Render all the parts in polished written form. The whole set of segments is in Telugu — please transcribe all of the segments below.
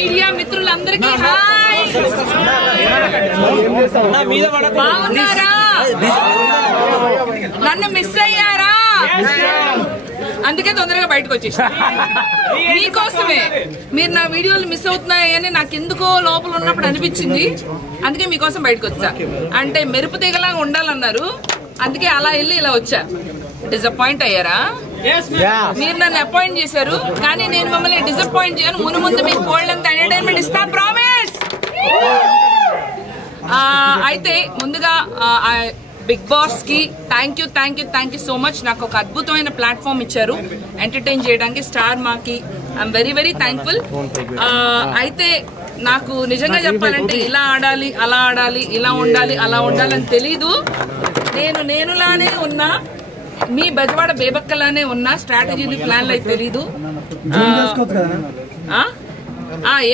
మీడియా మిత్రులందరికీ హాయ్. బాగున్నారా? నన్ను మిస్ అయ్యారా? అందుకే తొందరగా బయటకు వచ్చేసి మీకోసమే. మీరు నా వీడియోలు మిస్ అవుతున్నాయని నాకు ఎందుకో లోపల ఉన్నప్పుడు అనిపించింది. అందుకే మీకోసం బయటకు వచ్చా. అంటే మెరుపు తీగలాగా ఉండాలన్నారు, అందుకే అలా వెళ్ళి ఇలా వచ్చా. డిసప్పాయింట్ అయ్యారా? మీరు నన్ను అపాయింట్ చేశారు, కానీ నేను మిమ్మల్ని డిసప్పాయింట్ చేయను. ముందు మీకు బోల్డ్ ఎంటర్టైన్మెంట్ ఇస్తా, ప్రామిస్. అయితే ముందుగా బిగ్ బాస్ కి థ్యాంక్ యూ సో మచ్. నాకు ఒక అద్భుతమైన ప్లాట్ఫామ్ ఇచ్చారు ఎంటర్టైన్ చేయడానికి, స్టార్ మాకి. I'm very thankful. అయితే నాకు నిజంగా చెప్పాలంటే ఇలా ఆడాలి, అలా ఆడాలి, ఇలా ఉండాలి, అలా ఉండాలి అని తెలీదు. నేనులానే ఉన్నా, మీ బెజవాడ బేబక్కలానే ఉన్నా. స్ట్రాటజీలు ప్లాన్లు అయితే తెలీదు.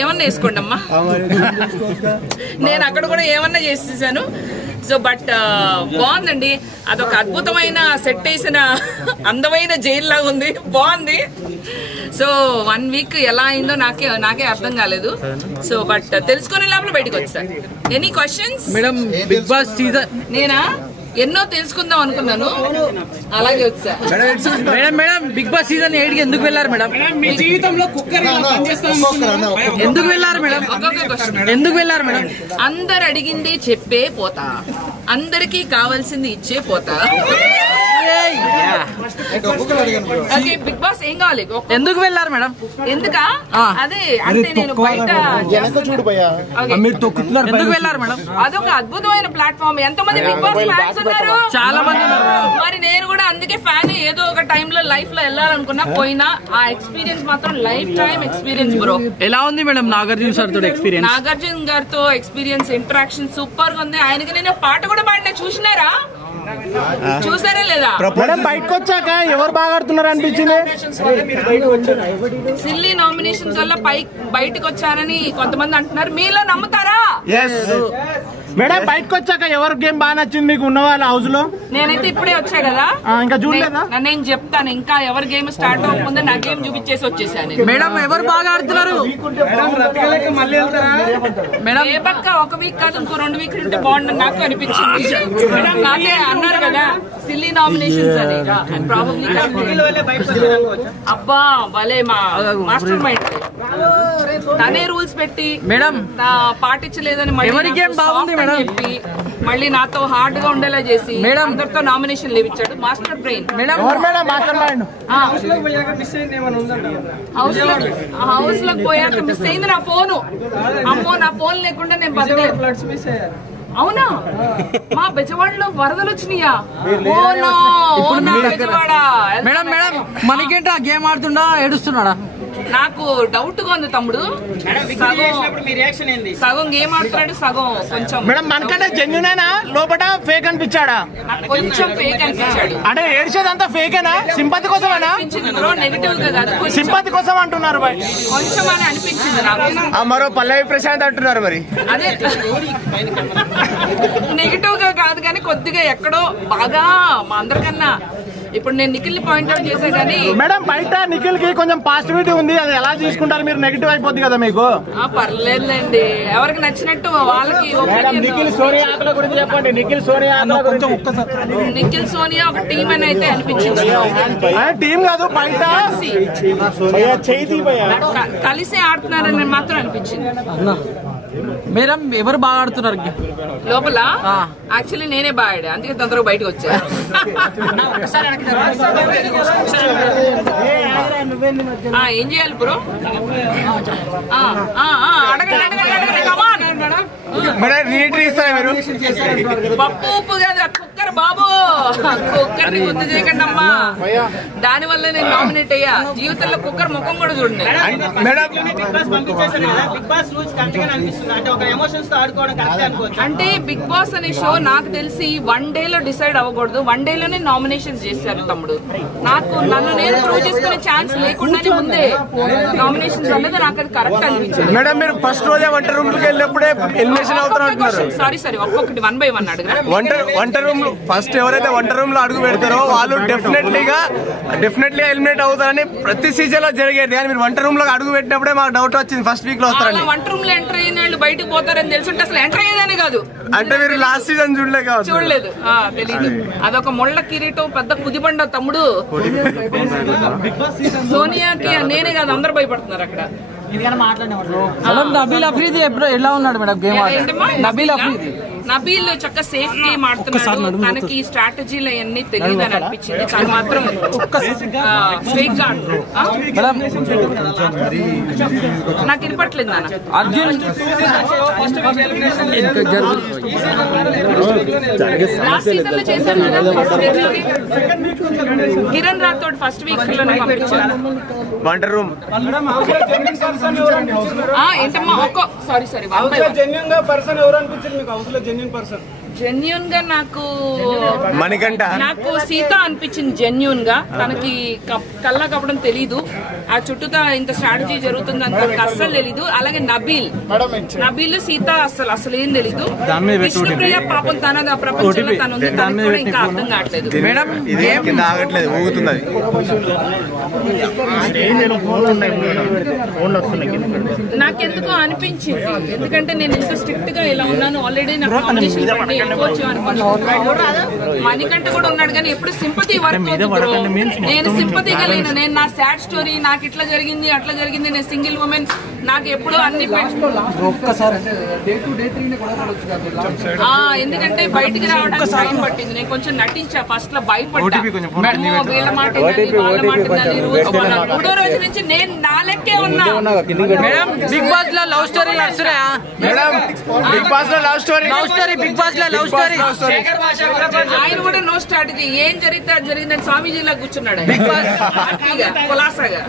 ఏమన్నా వేసుకోండి అమ్మా, నేను అక్కడ కూడా ఏమన్నా చేసేసాను. సో బట్ బాగుందండి. అదొక అద్భుతమైన సెట్ వేసిన అందమైన జైలు లాగా ఉంది, బాగుంది. సో 1 వీక్ ఎలా అయిందో నాకే అర్థం కాలేదు. సో బట్ తెలుసుకునే లోపల బయటకు వచ్చా. Any questions? Madam big Boss season నేనా ఎన్నో తెలుసుకుందాం అనుకున్నాను, అలాగే వచ్చా. మేడం బిగ్ బాస్ సీజన్ 8 ఎందుకు వెళ్ళారు మేడం? మీ జీవితంలో కుక్కర్ ఎందుకు వెళ్ళారు మేడం? ఎందుకు వెళ్ళారు మేడం? అందరు అడిగింది చెప్పే పోతా, అందరికి కావాల్సింది ఇచ్చే పోతా. బిగ్ బాస్ ఏం కావాలి? ఎందుకు వెళ్ళారు మేడం? ఎందుకా? అదే అంటే నేను బయట ఎందుకు వెళ్ళారు మేడం? అదొక అద్భుతమైన ప్లాట్ఫామ్. ఎంతమంది బిగ్ బాస్ ఫ్యాన్స్ ఉన్నారు? చాలా మంది. మరి నేను కూడా అందుకే ఫ్యాన్. ఏదో ఒక టైంలో లైఫ్ లో వెళ్ళాలనుకున్నా, పోయినా. ఆ ఎక్స్పీరియన్స్ మాత్రం లైఫ్ టైం ఎక్స్పీరియన్స్ బ్రో. ఎలా ఉంది మేడం నాగార్జున సార్ తో ఎక్స్పీరియన్స్? నాగార్జున గారితో ఎక్స్పీరియన్స్, ఇంటరాక్షన్ సూపర్ గా ఉంది. ఆయనకి నేను పాట కూడా పాడినా, చూసినారా? చూసారా లేదా? బయటకు వచ్చాక ఎవరు బాగా ఆడుతున్నారు అనిపించింది? సిల్లీ నామినేషన్స్ వల్ల బయటకు వచ్చానని కొంతమంది అంటున్నారు. మీలో నమ్ముతారా? మేడం బయటకు వచ్చాక ఎవరు గేమ్ బాగా నచ్చింది మీకు ఉన్న వాళ్ళ హౌస్ లో? నేనైతే ఇప్పుడే వచ్చా కదా, ఇంకా చూడలేదా? నేను చెప్తాను. ఇంకా ఎవరి గేమ్ స్టార్ట్ అవ్వకముందే నా గేమ్ చూపించేసి వచ్చేసాను. మేడం ఎవరు బాగా ఆడుతున్నారు? ఏ పక్క 1 వీక్ కాదు, ఇంకో 2 వీక్ ఉంటే బాగుండని నాకు అనిపించింది. నాకే అన్నారు కదా సిల్లీ నామినేషన్స్ అని. ప్రాబబ్లీ అబ్బా భలే మాస్టర్ మైండ్. తనే రూల్స్ పెట్టి మేడం పాటించలేదని చెప్పి మళ్ళీ నాతో హార్డ్ గా ఉండేలా చేసి అందరితో నామినేషన్ లేవిచ్చాడు. Master brain. హౌస్ లోకి పోయాక మిస్ అయింది నా ఫోను. అమ్మో, నా ఫోన్ లేకుండా నేను బతకలేదు. అవునా? మా బెజవాడలో వరదలు వచ్చినాయా? మేడం మనకేంటి ఆ గేమ్ ఆడుతుండా ఏడుస్తున్నాడా? నాకు డౌట్ గా ఉంది తమ్ముడు. సగం గేమ్ ఆడుతున్నాడు, సగం కొంచెం. మేడం మనకంటే జెన్యునేనా లోపల ఫేక్ అనిపించాడా? కొంచెం ఫేక్ అనిపించాడు. అంటే ఏడ్చేదంతా ఫేకేనా? సింపతి కోసమేనా? నెగిటివ్ గా కాదు, సింపతి కోసం అంటున్నారు. కొంచెం అని అనిపించింది నాకు. మరో పల్లవి ప్రశాంత్ అంటున్నారు. మరి అదే నెగిటివ్ గా కాదు, కానీ కొద్దిగా ఎక్కడో బాగా మా అందరికన్నా. ఇప్పుడు నేను నిఖిల్ ని పాయింట్అవుట్ చేశా, కానీ మేడం బయట నిఖిల్ కి కొంచెం పాజిటివిటీ ఉంది. అది ఎలా తీసుకుంటారు మీరు? నెగిటివ్ అయిపోద్ది కదా మీకు. పర్లేదులేండి, ఎవరికి నచ్చినట్టు వాళ్ళకి. నిఖిల్ సోనియా గురించి చెప్పండి. నిఖిల్ సోనియా ఒక టీం అని అయితే అనిపించింది. టీం కాదు, బయట కలిసి ఆడుతున్నారని మాత్రం అనిపించింది. మేడం ఎవరు బాగా ఆడుతున్నారు లోపల? యాక్చువల్లీ నేనే బాగా ఆడా, అందుకే తొందరగా బయటకు వచ్చా. ఏం చేయాలి బ్రో? పప్పు ఉప్పు కాదు, కుక్కర్ బాబు. కుక్కర్ ని గుర్తు చేయకండి అమ్మా. దాని వల్ల నేను నామినేట్ అయ్యా. జీవితంలో కుక్కర్ ముఖం కూడా చూడండి. అంటే బిగ్ బాస్ అనే షో నాకు తెలిసి 1 డే లో డిసైడ్ అవ్వకూడదు. 1 డే లోనే నామినేషన్స్ చేశారు తమ్ముడు. నన్ను నేను ప్రూవ్ చేసుకునే ఛాన్స్ లేకుండానే ముందే నామినేషన్స్ అన్నది నాకు అది కరెక్ట్ అనిపించింది. మేడం మీరు ఫస్ట్ రోజే వంట రూమ్ కి వెళ్ళినప్పుడే ఎలిమినేషన్ అవుతున్నారు. సారీ ఒక్కొక్కటి 1 by 1 అడగరా? వంట రూమ్ ఫస్ట్ ఎవరైతే వంట రూమ్ లో అడుగు పెడతారో వాళ్ళు డెఫినెట్లీగా ఎలిమినేట్ అవుతారని ప్రతి సీజన్ లో జరిగేది. కానీ మీరు వంట రూమ్ లో అడుగు పెట్టినప్పుడే మాకు డౌట్ వచ్చింది ఫస్ట్ వీక్ లో వస్తారని. వంట రూమ్ లో ఎంటర్ అయిన వాళ్ళు బయటకు పోతారని తెలుసుంటే అసలు ఎంటర్ అయ్యేదని కాదు. అంటే మీరు లాస్ట్ సీజన్ చూడలేదు, తెలీదు. అదొక ముళ్ళ కిరీటం, పెద్ద కుదిబండ తమ్ముడు. సోనియాకి నేనే కాదు అందరు భయపడుతున్నారు అక్కడ. మేడం నబీల్ అఫ్రీది ఎప్పుడు ఎలా ఉన్నాడు మేడం గేమ్? నబీల్ అఫ్రీది నబీల్ చక్క సేఫ్ గేమ్ ఆడుతున్నాడు. తనకి స్ట్రాటజీలు అవన్నీ తెలియదు అని అనిపించింది. తను మాత్రం స్ట్రైట్ గా నాకు వినపట్లేదు నాన్న. అర్జున్ లాస్ట్ సీజన్ లో చేశాను కదా, కిరణ్ రాథోడ్ ఫస్ట్ వీక్ లోనే పంపించాను. వంట రూమ్ ఏంటమ్మా సారీ జెన్యూన్ గా నాకు సీత అనిపించింది. జెన్యూన్ గా తనకి కళ్ళ కప్పడం తెలీదు. ఆ చుట్టూతా ఇంత స్ట్రాటజీ జరుగుతుందని తనకు అస్సలు తెలీదు. అలాగే నబీల్ సీత అసలు ఏం తెలీదు. విష్ణుప్రియ పాపం తన ప్రపంచంలో తను ఉంది, తనకు కూడా ఇంకా అర్థం కావట్లేదు. మేడం ఆగట్లేదు, ఊగుతున్నది. నాకెందుకో అనిపించింది, ఎందుకంటే నేను ఇంత స్ట్రిక్ట్ గా ఇలా ఉన్నాను. ఆల్రెడీ నాకు కాంపిటీషన్ మణికంఠ కూడా ఉన్నాడు కానీ ఎప్పుడు సింపతి వర్క్ అవుతుంది. నేను సింపతిగా లేను. నేను నా సాడ్ స్టోరీ, నాకు ఇట్లా జరిగింది అట్లా జరిగింది, నేను సింగిల్ ఉమెన్, నాకు ఎప్పుడు అన్ని ఎందుకంటే బయటికి రావడానికి టైం పట్టింది. నేను కొంచెం నటించా, ఫస్ట్ లో భయపడ్డా. వీళ్ళ మాట మూడో రోజు నుంచి నేను నా లెక్కే ఉన్నా. బిగ్ బాస్ లో లవ్ స్టోరీ నడుస్తున్నాయా మేడం? బిగ్ బాస్ లో లవ్ స్టోరీ బిగ్ బాస్ లో లవ్ స్టోరీ ఆయన కూడా నో స్ట్రాటజీ. ఏం జరిగితే అది జరిగిందని స్వామీజీలా కూర్చున్నాడు.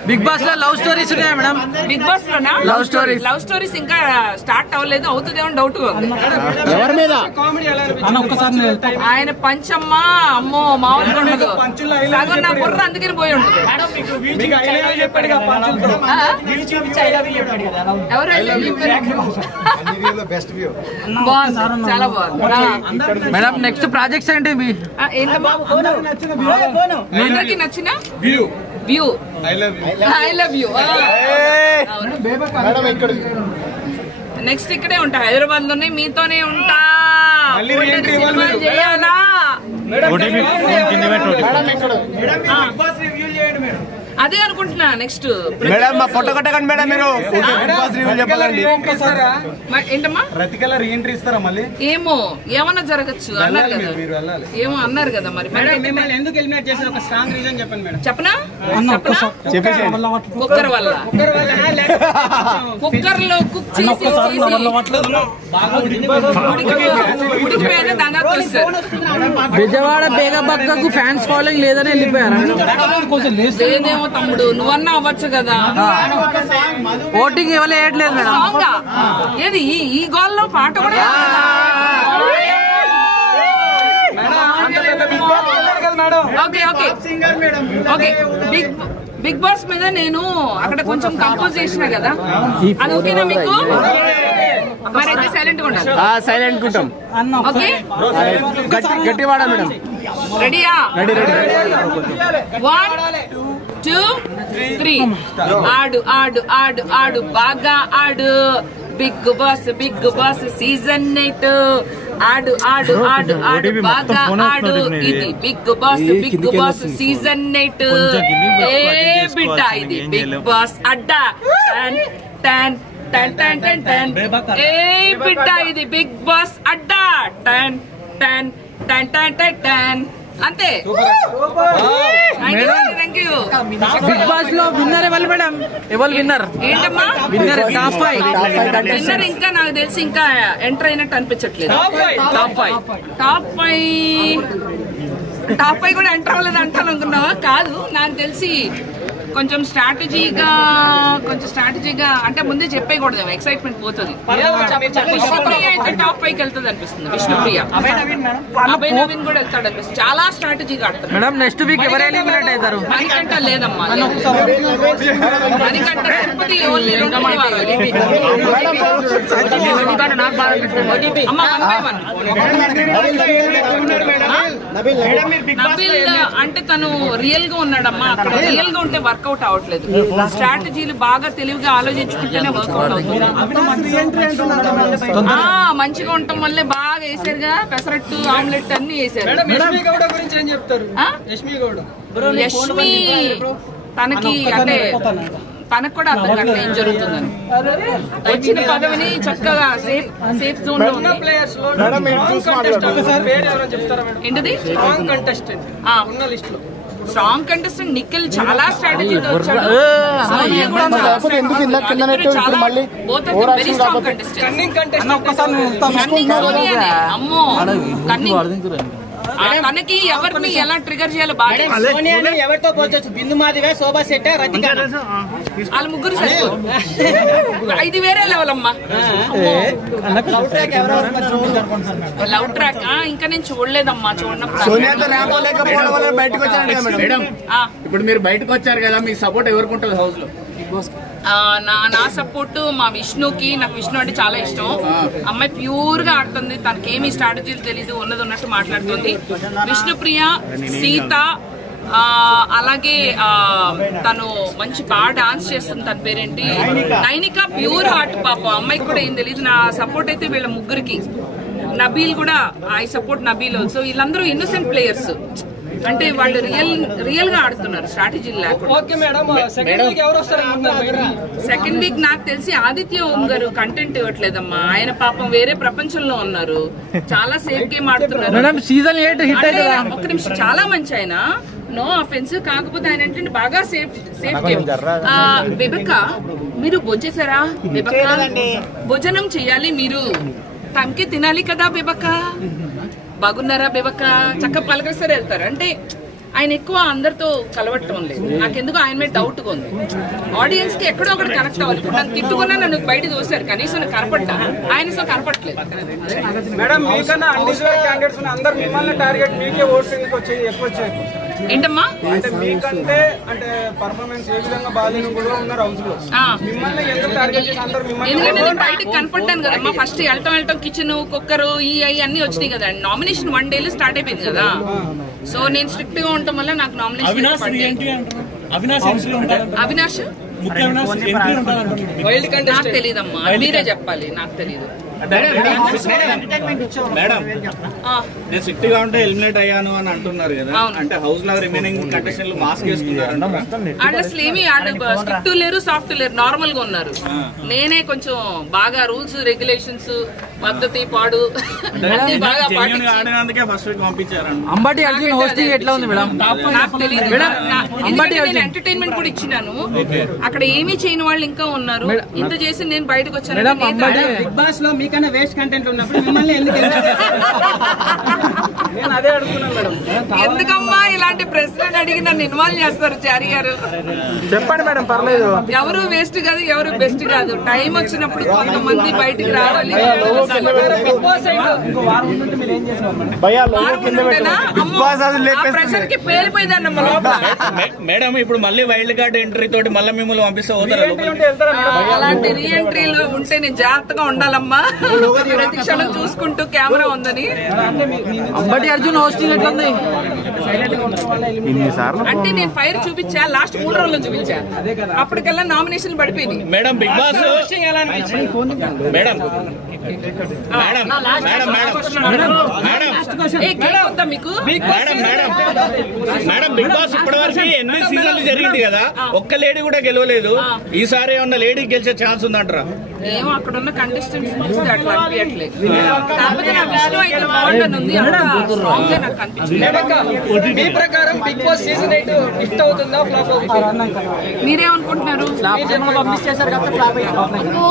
బిగ్ బాస్ లో లవ్ స్టోరీస్ ఉన్నాయా మేడం? బిగ్ బాస్ లోనా లవ్ స్టోరీస్ ఇంకా స్టార్ట్ అవ్వలేదు, అవుతుందేమో డౌట్ గా ఉంది. ఎవరి మీద? ఆయన పంచమ్మ అమ్మో మామూలుగా ఉండదు. సగం నా బుర్ర అందుకని పోయి ఉంటుంది. ఎవరు బాగుంది, చాలా బాగుంది మేడం. నెక్స్ట్ ప్రాజెక్ట్స్ ఏంటి? ఏంటమ్మా అందరికి నచ్చిన view I love you. Next ఇక్కడే ఉంటా, హైదరాబాద్ లోనే మీతోనే ఉంటా. చేయాలా అదే అనుకుంటున్నా. నెక్స్ట్ మేడం మా ఫోటో కొట్టకండి మేడం, మీరు చెప్పాలండి. ఏంటమ్మా రీఎంట్రీ ఇస్తారా మళ్ళీ? ఏమో ఏమన్నా జరగచ్చు అన్నారు కదా, ఏమో అన్నారు కదా. మరి ఎందుకు ఎలిమినేట్ చేశారు? ఒక స్ట్రాంగ్ రీజన్ చెప్పండి మేడం. చెప్పనా కుక్కర్ వల్ల. కుక్కర్ లో కుక్ చేసి ఉడికిపోయిన దాదాపు విజయవాడ బేగబక్కకు ఫ్యాన్స్ ఫాలోయింగ్ లేదని వెళ్ళిపోయారు. లేదేమో తమ్ముడు, నువ్వన్నా అవ్వచ్చు కదా. ఓటింగ్ ఇవ్వలేదు మేడం. ఏది ఈ గోల్లో పాట కూడా okay okay okay. Bigg Boss మీద నేను అక్కడ కొంచెం కంపోజ్ చేసిన కదా, అది ఓకేనా మీకు? మరి అయితే సైలెంట్ గా ఉండాలి. సైలెంట్ ఉంటాం. ఓకే గట్టి వాడా మేడం? రెడీయా? 1 2 3 ఆడు ఆడు ఆడు ఆడు బాగా ఆడు. బిగ్ బాస్ సీజన్ 8 ఆడు ఆడు ఆడు ఆడు బాగా ఆడు. ఇది బిగ్ బాస్ సీజన్ 8. ఏ బిడ్డ ఇది బిగ్ బాస్ అడ్డా. టన్ టన్ టన్ టన్ టన్. ఏ బిడ్డ ఇది బిగ్ బాస్ అడ్డా. టన్ టన్ టన్ టన్ టన్ టన్. అంతే. Thank you. బిగ్ బాస్ లో విన్నర్ ఎవరు మేడం? ఎవరు విన్నర్? ఏంటమ్మా విన్నర్? టాప్ 5 విన్నర్ ఇంకా నాకు తెలిసి ఇంకా ఎంటర్ అయినట్టు అనిపించట్లేదు. టాప్ 5 కూడా ఎంటర్ అవ్వలేదు అంటాను అనుకున్నావా? కాదు, నాకు తెలిసి కొంచెం స్ట్రాటజీ స్ట్రాటజీగా అంటే ముందే చెప్పేయకూడదు, ఎక్సైట్మెంట్ పోతుంది. విష్ణుప్రియ అయితే టాప్ 5కి వెళ్తుంది అనిపిస్తుంది. విష్ణుప్రియ, అభయ్ నవీన్ కూడా వెళ్తాడు అనిపిస్తుంది. చాలా స్ట్రాటజీగా ఆడుతుంది. మేడం నెక్స్ట్ వీక్ ఎవరు ఎలిమినేట్ అవుతారు? మణికంఠ లేదమ్మా, మణికంఠ తిరుపతి ఓన్లీ 2 వారాలు. అమ్మ 1/1 నబీల్ అంటే తను రియల్ గా ఉన్నాడమ్మా. అక్కడ రియల్ గా ఉంటే వర్కౌట్ అవ్వట్లేదు. స్ట్రాటజీలు బాగా తెలివిగా ఆలోచించుకుంటేనే వర్కౌట్ అవుతుంది. మంచిగా ఉండటం వల్లే బాగా వేసారుగా, పెసరట్టు ఆమ్లెట్ అన్ని వేసారు. యష్మి తనకి అంటే తనకు కూడా అర్థం కావట్లేదు ఏం జరుగుతుందని. వచ్చిన పదవిని చక్కగా సేఫ్ జోన్ లో ఉంది. ఏంటిది స్ట్రాంగ్ కంటెస్టెంట్? నిఖిల్ చాలా స్ట్రాటజీతో వచ్చాడు. Very strong contestant. అమ్మో కన్నింగ్, తనకి ఎవరిని ఎలా ట్రిగర్ చేయాలో బాగా ఎవరితో పోల్చొచ్చు? బిందు మాదిగా, శోభా శెట్టి, రతిక, వాళ్ళ ముగ్గురు సరిపోదు. ఇది వేరే లెవెల్ అమ్మా. లవ్ ట్రాక్ ఇంకా నేను చూడలేదమ్మా. చూడనప్పుడు ఇప్పుడు మీరు బయటకు వచ్చారు కదా, మీ సపోర్ట్ ఎవరికి ఉంటుంది హౌస్ లో? నా సపోర్ట్ మా విష్ణుకి. నాకు విష్ణు అంటే చాలా ఇష్టం. అమ్మాయి ప్యూర్ గా ఆడుతుంది, తనకేమీ స్ట్రాటజీలు తెలీదు, ఉన్నది ఉన్నట్టు మాట్లాడుతుంది. విష్ణుప్రియ, సీత, అలాగే తను మంచి బాగా డాన్స్ చేస్తుంది. తన పేరేంటి? నైనిక. ప్యూర్ హార్ట్ పాప. అమ్మాయికి కూడా ఏం తెలియదు. నా సపోర్ట్ అయితే వీళ్ళ ముగ్గురికి. నబీల్ కూడా, ఐ సపోర్ట్ నబీల్ ఆల్సో. వీళ్ళందరూ ఇన్నోసెంట్ ప్లేయర్స్, అంటే వాళ్ళు రియల్ గా ఆడుతున్నారు, స్ట్రాటజీలు లేకుండా. సెకండ్ వీక్ నాకు తెలిసి ఆదిత్య ఓం గారు కంటెంట్ ఇవ్వట్లేదమ్మా. ఆయన పాపం వేరే ప్రపంచంలో ఉన్నారు. చాలా సేఫ్ గేమ్ ఆడుతున్నారు. ఒక్క నిమిషం, చాలా మంచి ఆయన, నో అఫెన్స్. కాకపోతే ఆయన ఏంటంటే బాగా సేఫ్ గేమ్. బెబక్క, మీరు భోజేశారా? బెబక్క, భోజనం చెయ్యాలి మీరు, టైంకి తినాలి కదా బెబక్క. బాగున్నారా బెబక్క? చక్కగా పలకరిస్తారు, వెళ్తారు. అంటే ఆయన ఎక్కువ అందరితో కలవటం లేదు. నాకెందుకు ఆయన మీద డౌట్ గా ఉంది. ఆడియన్స్ కి ఎక్కడో ఒకటి కనెక్ట్ అవ్వాలి. ఇప్పుడు నన్ను తిట్టుకున్నా నన్ను బయట దోశారు, కనీసం కనపడ్డా. ఆయన సో కనపట్లేదు. ఏంటమ్మా? ఎందుకంటే నేను బయటకు కనపడ్డాను కదమ్మా. ఫస్ట్ వెళ్ళటం కిచెన్, కుక్కరు, ఈ అన్ని వచ్చినాయి కదా. నామినేషన్ 1 day స్టార్ట్ అయిపోయింది కదా. సో నేను స్ట్రిక్ట్ గా ఉండటం వల్ల నాకు నామినేషన్. అవినాష్ నాకు తెలియదమ్మా, మీరే చెప్పాలి, నాకు తెలియదు. మేడం, నేను స్ట్రిక్ట్ గా ఉంటే ఎలిమినేట్ అయ్యాను అని అంటున్నారు కదా, అంటే హౌస్ లో రిమైనింగ్ కంటెస్టెంట్లు మాస్క్ వేసుకున్నారు. వాళ్ళు అసలు ఏమి స్ట్రిక్ట్ లేరు, సాఫ్ట్ లేరు, నార్మల్ గా ఉన్నారు. నేనే కొంచెం బాగా రూల్స్ రెగ్యులేషన్స్, పద్ధతి పాడు అన్ని బాగా ఆడినందుకే ఫస్ట్ వీక్ పంపించారు. అంబటి అర్జున్ హోస్టింగ్ ఎట్లా ఉంది మేడం? నాకు తెలియదు. నేను ఎంటర్టైన్మెంట్ కూడా ఇచ్చినాను. అక్కడ ఏమీ చేయని వాళ్ళు ఇంకా ఉన్నారు. ఇంత చేసి నేను బయటకు వచ్చాను. బిగ్ బాస్ లో మీకన్నా వేస్ట్ కంటెంట్ ఉన్నప్పుడు మిమ్మల్ని ఎందుకు నేను అదే అడుగుతున్నాను మేడం. ఎందుకమ్మా ఇలాంటి ప్రశ్నలు అడిగి నన్ను ఇన్వాల్వ్ చేస్తారు చారి గారు? చెప్పండి మేడం, పర్లేదు. ఎవరు వేస్ట్ కాదు, ఎవరు బెస్ట్ కాదు. టైం వచ్చినప్పుడు కొంతమంది బయటకు రావాలి. ప్రెషర్ కి పేలిపోయిందన్నమ్మా లోపల. మేడం, ఇప్పుడు మళ్ళీ వైల్డ్ కార్డ్ ఎంట్రీ తోటి మళ్ళీ మిమ్మల్ని పంపిస్తే పోతారు. అలాంటి రీ ఎంట్రీలు ఉంటే నేను జాగ్రత్తగా ఉండాలమ్మా. ప్రతి క్షణం చూసుకుంటూ కెమెరా ఉందని. అంబటి అర్జున్ హోస్టింగ్ ఎట్లా ఉంది? అంటే నేను ఫైర్ చూపించా, లాస్ట్ 3 రోజుల్లో చూపించా. అప్పటికల్లా నామినేషన్ పడిపోయింది. Madam big Boss madam big Boss ఇప్పటి వరకు 8 సీజన్లు జరిగింది కదా, ఒక్క లేడీ కూడా గెలవలేదు. ఈసారి ఏమన్నా లేడీ గెలిచే ఛాన్స్ ఉందంటారా? ఏమో అక్కడ ఉన్న కంటెస్టెంట్స్ చూస్తే అట్లా అనిపించట్లేదు. కాకపోతే నా విష్ణు అయితే బాగుంటుంది. స్ట్రాంగ్గా నాకు అనిపించింది. మీ ప్రకారం బిగ్ బాస్ సీజన్ 8 హిట్ అవుతుందా ఫ్లాప్ అవుతుందా? మీరేమనుకుంటున్నారు? ఓ,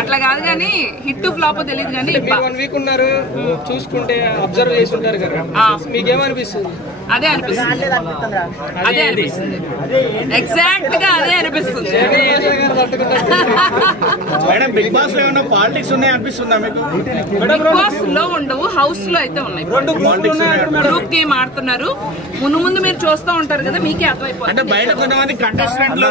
అట్లా కాదు కానీ హిట్ ఫ్లాప్ తెలియదు కానీ మీరు 1 వీక్ ఉన్నారు, చూసుకుంటే అబ్జర్వ్ చేసి ఉంటారు కదా, మీకేమనిపిస్తుంది? అదే అనిపిస్తుంది, అదే అనిపిస్తుంది, ఎగ్జాక్ట్ గా అదే అనిపిస్తుంది. మేడం బిగ్ బాస్ లో ఏమన్నా పాలిటిక్స్ ఉన్నాయి అనిపిస్తుందా మీకు? బిగ్ బాస్ లో ఉండవు, హౌస్ లో అయితే ఉన్నాయి. గ్రూప్ గేమ్ ఆడుతున్నారు. ముందు మీరు చూస్తూ ఉంటారు కదా, మీకే అర్థమైపోతుంది. అంటే బయట కొంతమంది కంటెస్టెంట్ లో